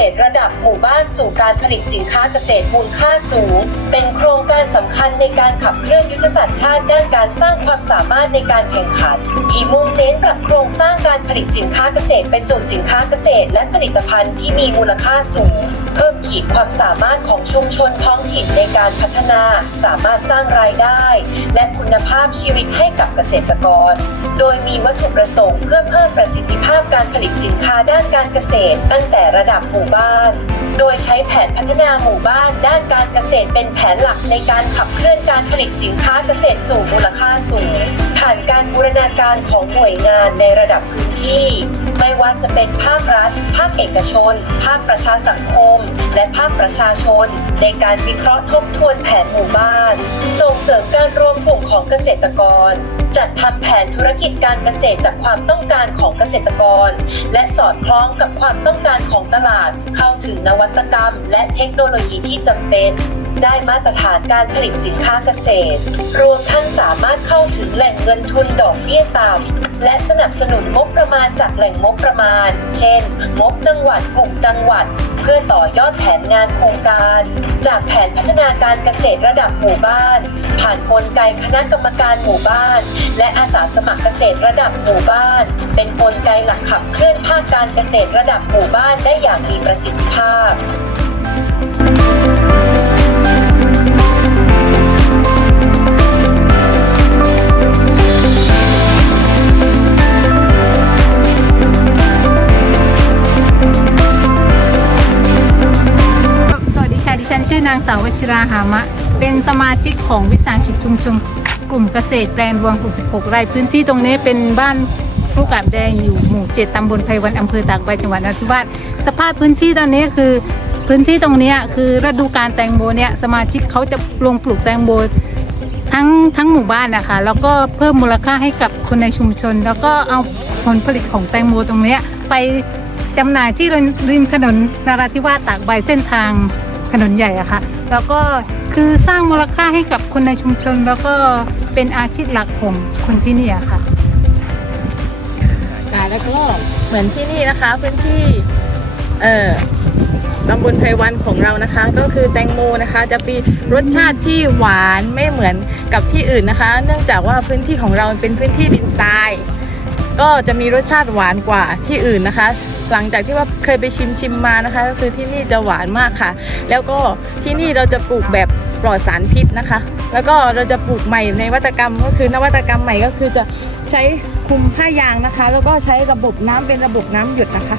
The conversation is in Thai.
ษตรระดับหมู่บ้านสู่การผลิตสินค้าเกษตรมูลค่าสูง เป็นโครงการสำคัญในการขับเคลื่อนยุทธศาสตร์ชาติด้านการสร้างความสามารถในการแข่งขัน ที่มุ่งเน้นปรับโครงสร้างการผลิตสินค้าเกษตรไปสู่สินค้าเกษตร และผลิตภัณฑ์ที่มีมูลค่าสูง เพิ่มขีดความสามารถของชุมชนท้องถิ่นในการพัฒนา สามารถสร้างรายได้ และคุณภาพชีวิตให้กับเกษตรกร โดยมีวัตถุประสงค์เพื่อเพิ่มประสิทธิภาพการผลิตสินค้าด้านการเกษตร ตั้งแต่ระดับหมู่บ้าน โดยใช้แผนพัฒนาหมู่บ้านด้านการเกษตรเป็นแผนหลักในการขับเคลื่อนการผลิตสินค้าเกษตรสู่มูลค่าสูง ผ่านการบูรณาการของหน่วยงานในระดับพื้นที่ ไม่ว่าจะเป็นภาครัฐ ภาคเอกชน ภาคประชาสังคม และภาคประชาชน ในการวิเคราะห์ทบทวนแผนหมู่บ้าน ส่งเสริมการรวมกลุ่มของเกษตรกร จัดทำแผนธุรกิจการเกษตรจากความต้องการของเกษตรกร และสอดคล้องกับความต้องการของตลาด เข้าถึงนวัตกรรม และเทคโนโลยีที่จำเป็นได้มาตรฐานการผลิตสินค้าเกษตร รวมทั้งสามารถเข้าถึงแหล่งเงินทุนดอกเบี้ยต่ำ และสนับสนุนงบประมาณจากแหล่งงบประมาณ เช่น งบจังหวัดกลุ่มจังหวัด เพื่อต่อยอดแผนงานโครงการ จากแผนพัฒนาการเกษตรระดับหมู่บ้านผ่านกลไกคณะกรรมการหมู่บ้าน และอาสาสมัครเกษตรระดับหมู่บ้าน เป็นกลไกหลักขับเคลื่อนภาคการเกษตรระดับหมู่บ้านได้อย่างมีประสิทธิภาพสวัสดีค่ะดิฉันชื่อนางสาววชิราหามะ เป็นสมาชิกของวิสาหกิจชุมชนกลุ่มเกษตรแปลงรวง66ไร่พื้นที่ตรงนี้เป็นบ้านลูกกาบแดงอยู่หมู่ 7ตำบลไพวันอำเภอตากใบจังหวัดนราธิวาสสภาพพื้นที่ตอนนี้คือพื้นที่ตรงนี้คือฤดูการแตงโมเนี่ยสมาชิกเขาจะลงปลูกแตงโมทั้งทั้งหมู่บ้านนะคะแล้วก็เพิ่มมูลค่าให้กับคนในชุมชน แล้วก็เอาผลผลิตของแตงโมตรงนี้ไปจำหน่ายที่ริมถนนนาราธิวาสตากใบเส้นทางถนนใหญ่อะค่ะแล้วก็ คือสร้างมูลค่าให้กับคนในชุมชน แล้วก็เป็นอาชีพหลักของคนที่นี่อะค่ะ ค่ะแล้วก็เหมือนที่นี่นะคะพื้นที่เอ่อตำบลไพวันของเรานะคะ ก็คือแตงโมนะคะจะมีรสชาติที่หวานไม่เหมือนกับที่อื่นนะคะ เนื่องจากว่าพื้นที่ของเราเป็นพื้นที่ดินทราย ก็จะมีรสชาติหวานกว่าที่อื่นนะคะ หลังจากที่ว่าเคยไปชิมชิมมานะคะ ก็คือที่นี่จะหวานมากค่ะ แล้วก็ที่นี่เราจะปลูกแบบปลอดสารพิษนะคะ แล้วก็เราจะปลูกใหม่ในวัตกรรมก็คือนวัตกรรมใหม่ก็คือจะใช้คุมผ้ายางนะคะ แล้วก็ใช้ระบบน้ำเป็นระบบน้ำหยดนะคะ